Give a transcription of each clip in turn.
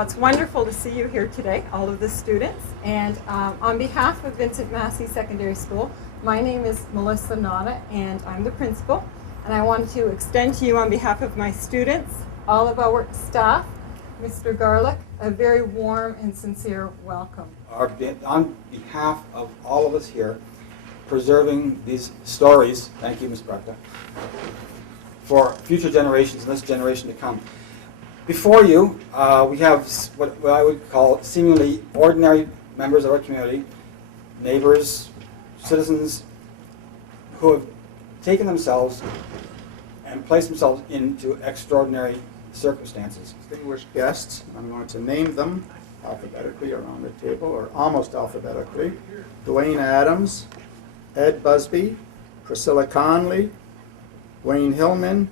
it's wonderful to see you here today, all of the students. And on behalf of Vincent Massey Secondary School, my name is Melissa Nada, and I'm the principal. And I want to extend to you, on behalf of my students, all of our staff, Mr. Garlick, a very warm and sincere welcome. On behalf of all of us here, preserving these stories, thank you, Ms. Brecta, for future generations and this generation to come. Before you, we have what I would call seemingly ordinary members of our community, neighbors, citizens, who have taken themselves and placed themselves into extraordinary circumstances. Distinguished guests, I'm going to name them alphabetically around the table, or almost alphabetically. Dwayne Adams, Ed Busby, Priscilla Conley, Wayne Hillman,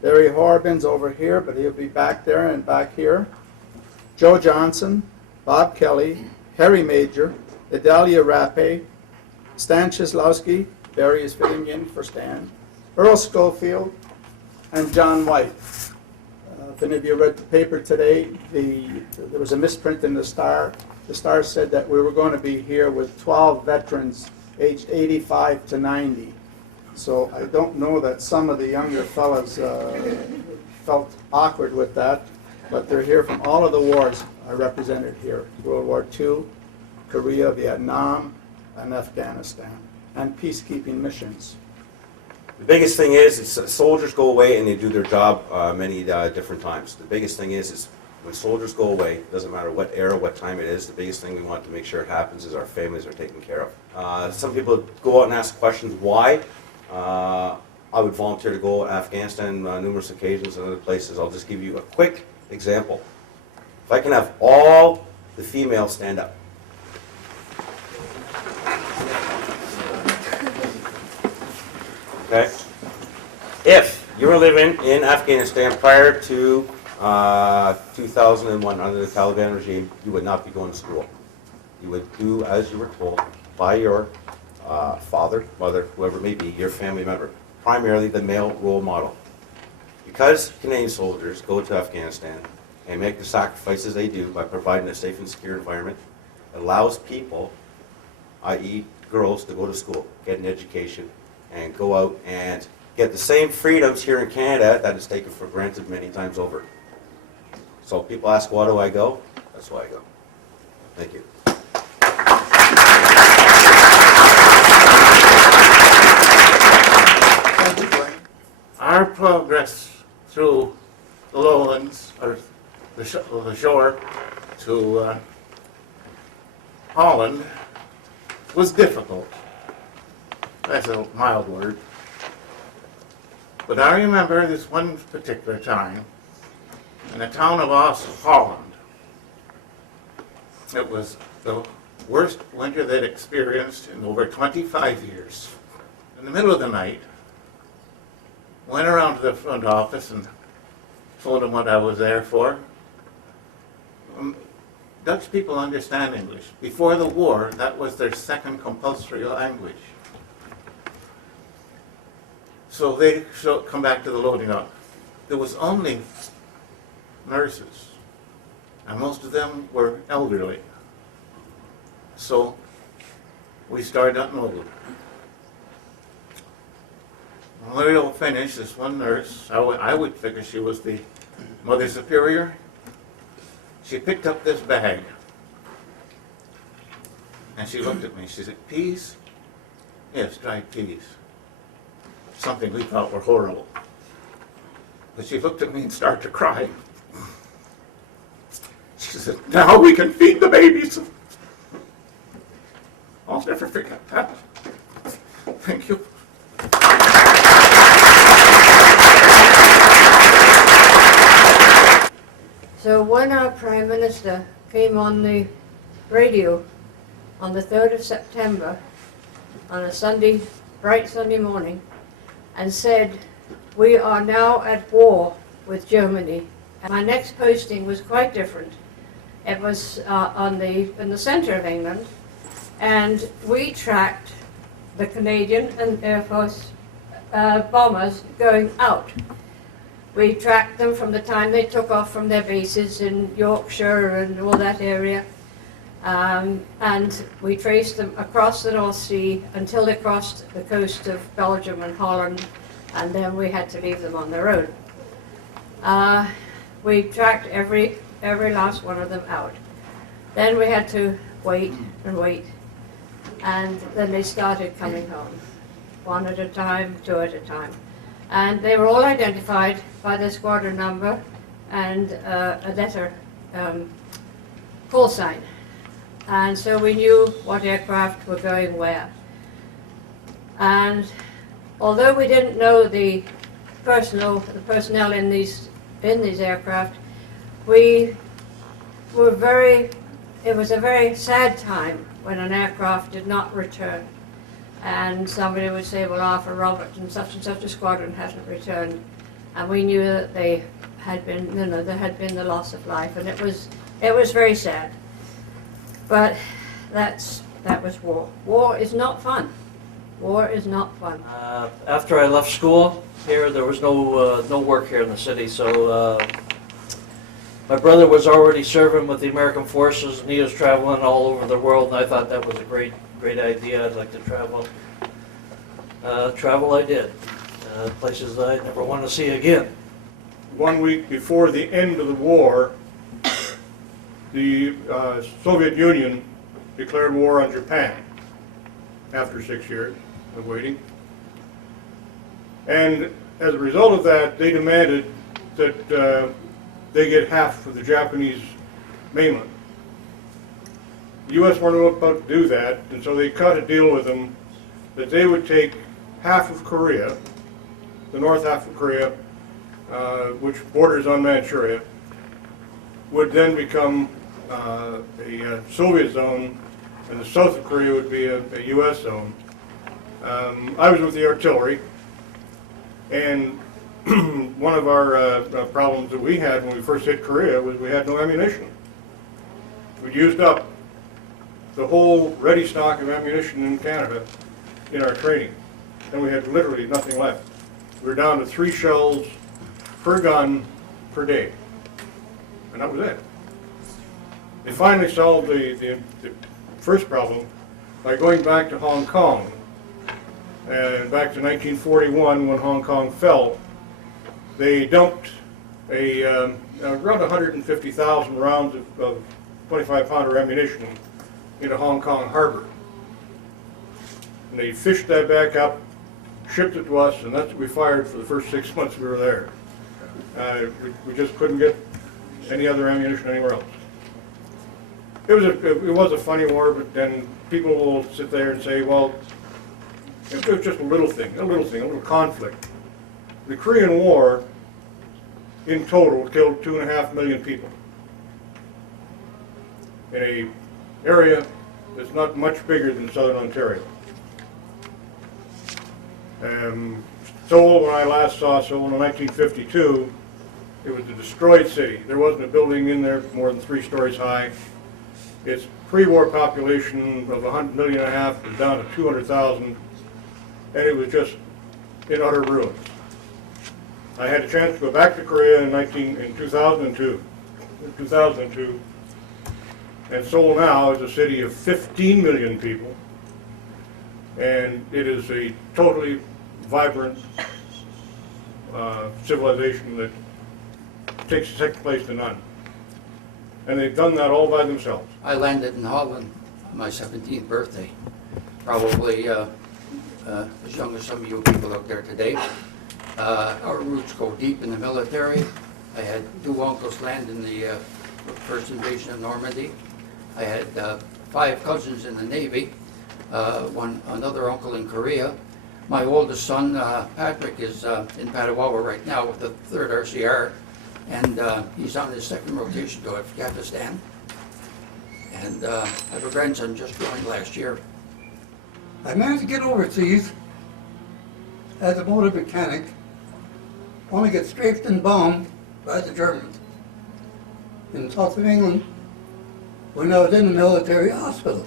Barry Horbin's over here, but he'll be back there and back here. Joe Johnson, Bob Kelly, Harry Major, Idalia Rappe, Stan Chislowski, Barry is filling in for Stan, Earl Schofield, and John White. If any of you read the paper today, there was a misprint in the Star. The Star said that we were going to be here with 12 veterans aged 85 to 90. So I don't know that some of the younger fellas felt awkward with that, but they're here from all of the wars I represented here: World War II, Korea, Vietnam, and Afghanistan, and peacekeeping missions. The biggest thing is soldiers go away and they do their job many different times. The biggest thing is when soldiers go away, it doesn't matter what era, what time it is, the biggest thing we want to make sure it happens is our families are taken care of. Some people go out and ask questions why. I would volunteer to go to Afghanistan on numerous occasions and other places. I'll just give you a quick example. If I can have all the females stand up. Okay? If you were living in Afghanistan prior to 2001 under the Taliban regime, you would not be going to school. You would do as you were told by your father, mother, whoever it may be, your family member, primarily the male role model. Because Canadian soldiers go to Afghanistan and make the sacrifices they do by providing a safe and secure environment, it allows people, i.e. girls, to go to school, get an education, and go out and get the same freedoms here in Canada that is taken for granted many times over. So people ask, why do I go? That's why I go. Thank you. Our progress through the lowlands, or the shore, to Holland was difficult. That's a mild word. But I remember this one particular time in the town of Holland. It was the worst winter they'd experienced in over 25 years. In the middle of the night, went around to the front office and told them what I was there for. Dutch people understand English. Before the war, that was their second compulsory language. So they come back to the loading dock. There was only nurses, and most of them were elderly. So we started unloading. When we all finished, this one nurse, I would figure she was the Mother Superior, she picked up this bag and she looked at me. She said, "Peas?" "Yes, dried peas." Something we thought were horrible. But she looked at me and started to cry. She said, "Now we can feed the babies." I'll never forget that. Thank you. So when our Prime Minister came on the radio on the 3rd of September, on a Sunday, bright Sunday morning, and said, "We are now at war with Germany." And my next posting was quite different. It was in the center of England, and we tracked the Canadian and Air Force bombers going out. We tracked them from the time they took off from their bases in Yorkshire and all that area. And we traced them across the North Sea until they crossed the coast of Belgium and Holland, and then we had to leave them on their own. We tracked every last one of them out. Then we had to wait and wait, and then they started coming home, one at a time, two at a time. And they were all identified by their squadron number and a letter call sign. And so we knew what aircraft were going where. And although we didn't know the personnel in these aircraft, it was a very sad time when an aircraft did not return. And somebody would say, well, Arthur Robert and such a squadron hasn't returned. And we knew that they had been, there had been the loss of life, and it was very sad. But that was war. War is not fun. War is not fun. After I left school here, there was no work here in the city, so my brother was already serving with the American forces, and he was traveling all over the world, and I thought that was a great idea. I'd like to travel. Travel I did. Places that I never want to see again. 1 week before the end of the war, the Soviet Union declared war on Japan after 6 years of waiting. And as a result of that, they demanded that they get half of the Japanese mainland. The U.S. weren't about to do that, and so they cut a deal with them that they would take half of Korea, the north half of Korea, which borders on Manchuria, would then become a Soviet zone, and the south of Korea would be a U.S. zone. I was with the artillery, and one of our problems that we had when we first hit Korea was we had no ammunition. We'd used up the whole ready stock of ammunition in Canada in our training, and we had literally nothing left. We were down to 3 shells per gun per day, and that was it. They finally solved the first problem by going back to Hong Kong, and back to 1941 when Hong Kong fell. They dumped around 150,000 rounds of 25-pounder ammunition into Hong Kong harbor. And they fished that back up, shipped it to us, and that's what we fired for the first 6 months we were there. We just couldn't get any other ammunition anywhere else. It was a funny war, but then people will sit there and say, well, it was just a little conflict. The Korean War, in total, killed 2.5 million people in an area that's not much bigger than southern Ontario. Seoul, when I last saw Seoul in 1952, it was a destroyed city. There wasn't a building in there more than 3 stories high. Its pre-war population of 1.5 million was down to 200,000, and it was just in utter ruins. I had a chance to go back to Korea in 2002, and Seoul now is a city of 15 million people, and it is a totally vibrant civilization that takes second place to none. And they've done that all by themselves. I landed in Holland on my 17th birthday, probably as young as some of you people out there today. Our roots go deep in the military. I had 2 uncles land in the first invasion of Normandy. I had 5 cousins in the Navy, another uncle in Korea. My oldest son, Patrick, is in Petawawa right now with the 3rd RCR, and he's on his 2nd rotation to Afghanistan. And I have a grandson just joined last year. I managed to get overseas as a motor mechanic, only get strafed and bombed by the Germans in the south of England when I was in the military hospital,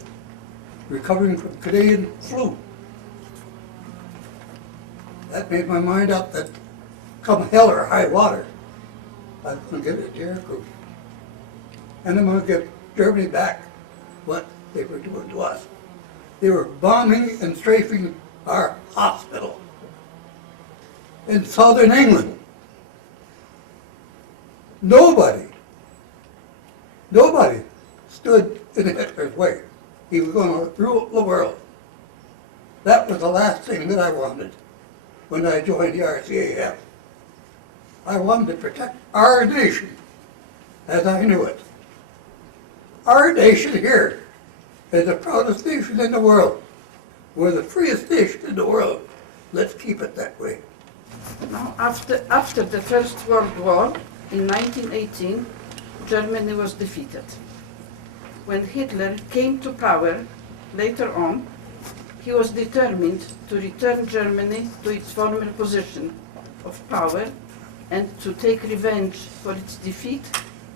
recovering from Canadian flu. That made my mind up that come hell or high water, I'm going to give it to your group. And I'm going to give Germany back what they were doing to us. They were bombing and strafing our hospital in southern England. Nobody stood in Hitler's way. He was going to rule the world. That was the last thing that I wanted when I joined the RCAF. I wanted to protect our nation as I knew it. Our nation here is the proudest nation in the world. We're the freest nation in the world. Let's keep it that way. Now, after the First World War, in 1918, Germany was defeated. When Hitler came to power later on, he was determined to return Germany to its former position of power and to take revenge for its defeat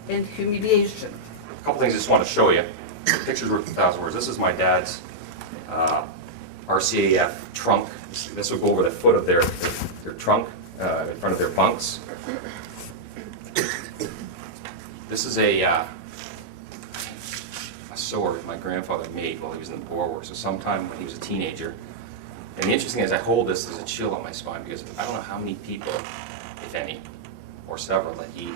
and humiliation. A couple things I just want to show you. Pictures worth 1,000 words. This is my dad's RCAF trunk. This will go over the foot of their trunk in front of their bunks. This is a sword my grandfather made while he was in the Boer War, so sometime when he was a teenager. And the interesting thing is I hold this as a chill on my spine because I don't know how many people, if any, or several, that he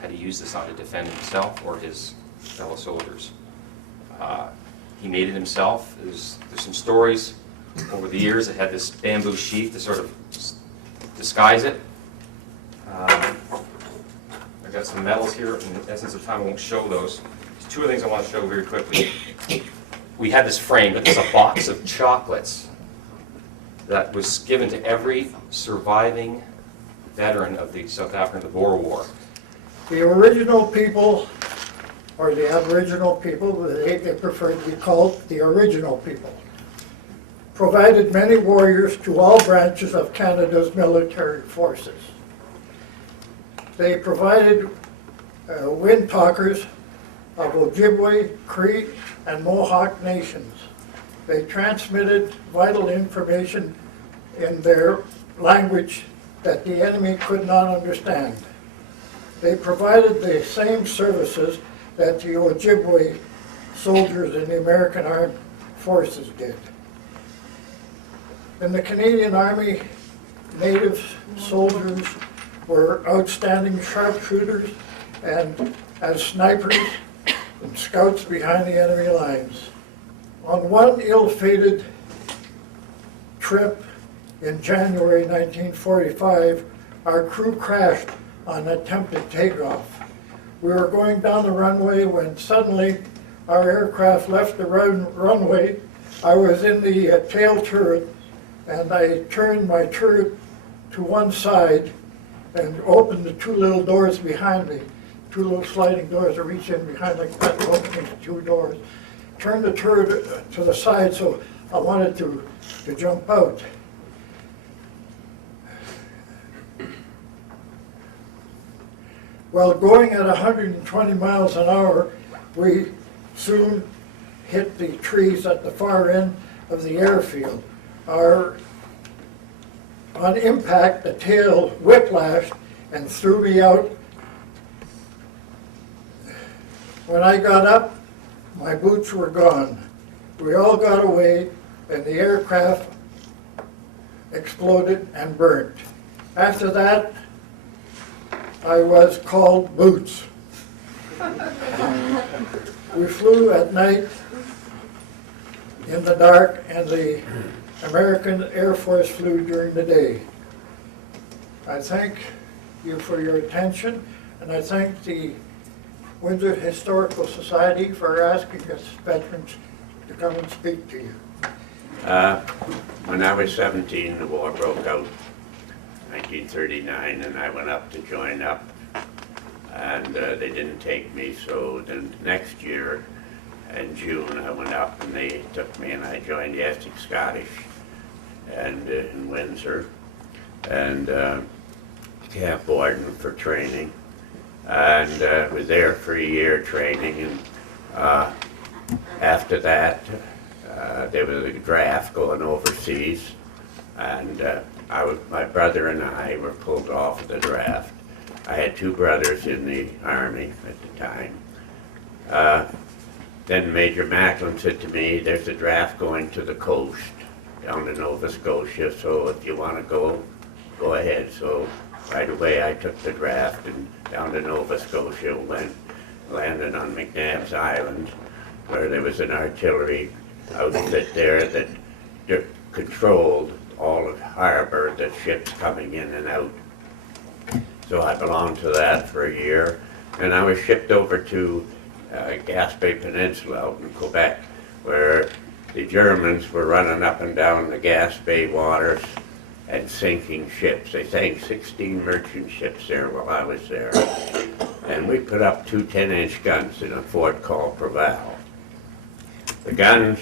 had to use this on to defend himself or his fellow soldiers. He made it himself. There's some stories over the years that had this bamboo sheath to sort of disguise it. I've got some medals here. In the essence of time, I won't show those. There's two other things I want to show very quickly. We had this frame. This is a box of chocolates that was given to every surviving veteran of the South African Boer War. The original people, or the Aboriginal people, they prefer to be called the original people, provided many warriors to all branches of Canada's military forces. They provided wind talkers of Ojibwe, Cree, and Mohawk nations. They transmitted vital information in their language that the enemy could not understand. They provided the same services that the Ojibwe soldiers in the American Armed Forces did. In the Canadian Army, Native soldiers were outstanding sharpshooters and as snipers and scouts behind the enemy lines. On one ill-fated trip in January 1945, our crew crashed on attempted takeoff. We were going down the runway when suddenly our aircraft left the runway. I was in the tail turret, and I turned my turret to one side and opened the two little doors behind me, two little sliding doors that reach in behind like that, opening the two doors. Turned the turret to the side, so I wanted to jump out. Well, going at 120 miles an hour, we soon hit the trees at the far end of the airfield. On impact, the tail whiplashed and threw me out. When I got up, my boots were gone. We all got away, and the aircraft exploded and burnt. After that, I was called Boots. We flew at night in the dark, and the American Air Force flew during the day. I thank you for your attention, and I thank the Windsor Historical Society for asking us veterans to come and speak to you. When I was 17, the war broke out, 1939, and I went up to join up, and they didn't take me, so then next year in June I went up and they took me and I joined the Essex Scottish and in Windsor, and Camp Borden for training, and was there for a year training, and after that there was a draft going overseas, and my brother and I were pulled off the draft. I had two brothers in the Army at the time. Then Major Macklin said to me, there's a draft going to the coast down to Nova Scotia, so if you want to go ahead. So right away I took the draft and down to Nova Scotia, landed on McNabb's Island, where there was an artillery outfit there that controlled all of harbor, the ships coming in and out. So I belonged to that for a year, and I was shipped over to Gaspé Peninsula out in Quebec, where the Germans were running up and down the Gaspé waters and sinking ships. They sank 16 merchant ships there while I was there. And we put up two 10-inch guns in a fort called Preval. The guns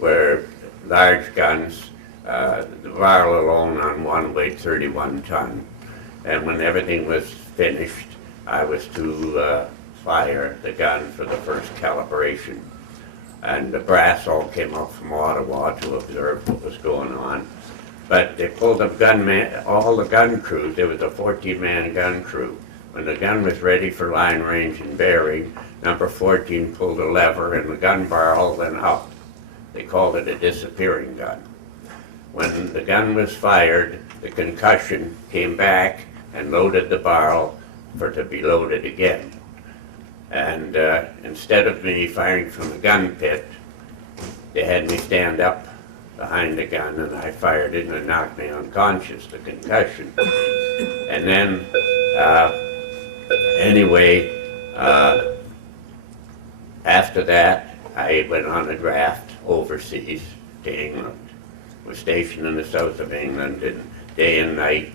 were large guns. The barrel alone on one weighed 31 ton. And when everything was finished, I was to fire the gun for the first calibration. And the brass all came up from Ottawa to observe what was going on. But they pulled up all the gun crews. There was a 14-man gun crew. When the gun was ready for line range and bearing, number 14 pulled a lever and the gun barrel went up. They called it a disappearing gun. When the gun was fired, the concussion came back and loaded the barrel for it to be loaded again. And instead of me firing from the gun pit, they had me stand up behind the gun and I fired it and it knocked me unconscious, the concussion. And then, after that, I went on a draft overseas to England. Was stationed in the south of England, and day and night,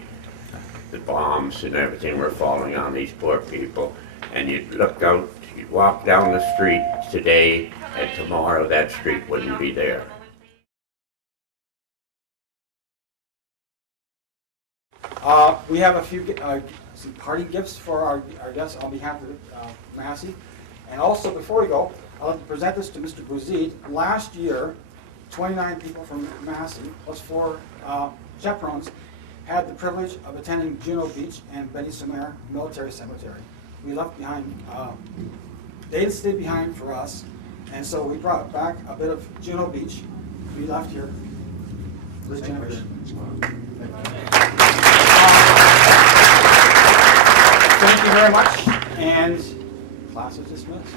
the bombs and everything were falling on these poor people. And you'd look out, you'd walk down the street today, and tomorrow that street wouldn't be there. We have a few some party gifts for our guests on behalf of Massey. And also, before we go, I'd like to present this to Mr. Bouzid. Last year, 29 people from Massey, plus 4 chaperones, had the privilege of attending Juno Beach and Benny Sumer Military Cemetery. We left behind, they stayed behind for us, and so we brought back a bit of Juno Beach. We left here for this generation. Thank you very much, and class is dismissed.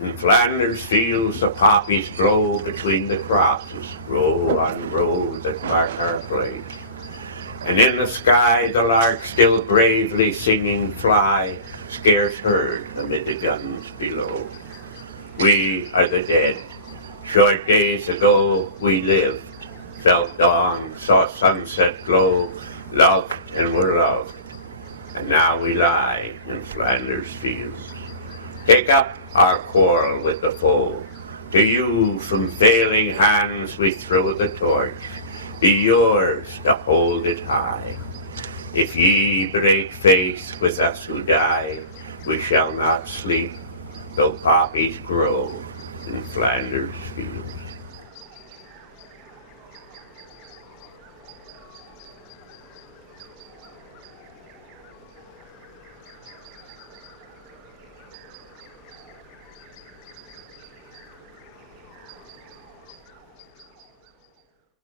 In Flanders fields the poppies glow between the crosses, row on row that mark our place. And in the sky the larks still bravely singing fly, scarce heard amid the guns below. We are the dead. Short days ago we lived, felt dawn, saw sunset glow, loved and were loved. And now we lie in Flanders fields. Take up our quarrel with the foe. To you from failing hands we throw the torch. Be yours to hold it high. If ye break faith with us who die, we shall not sleep, though poppies grow in Flanders fields.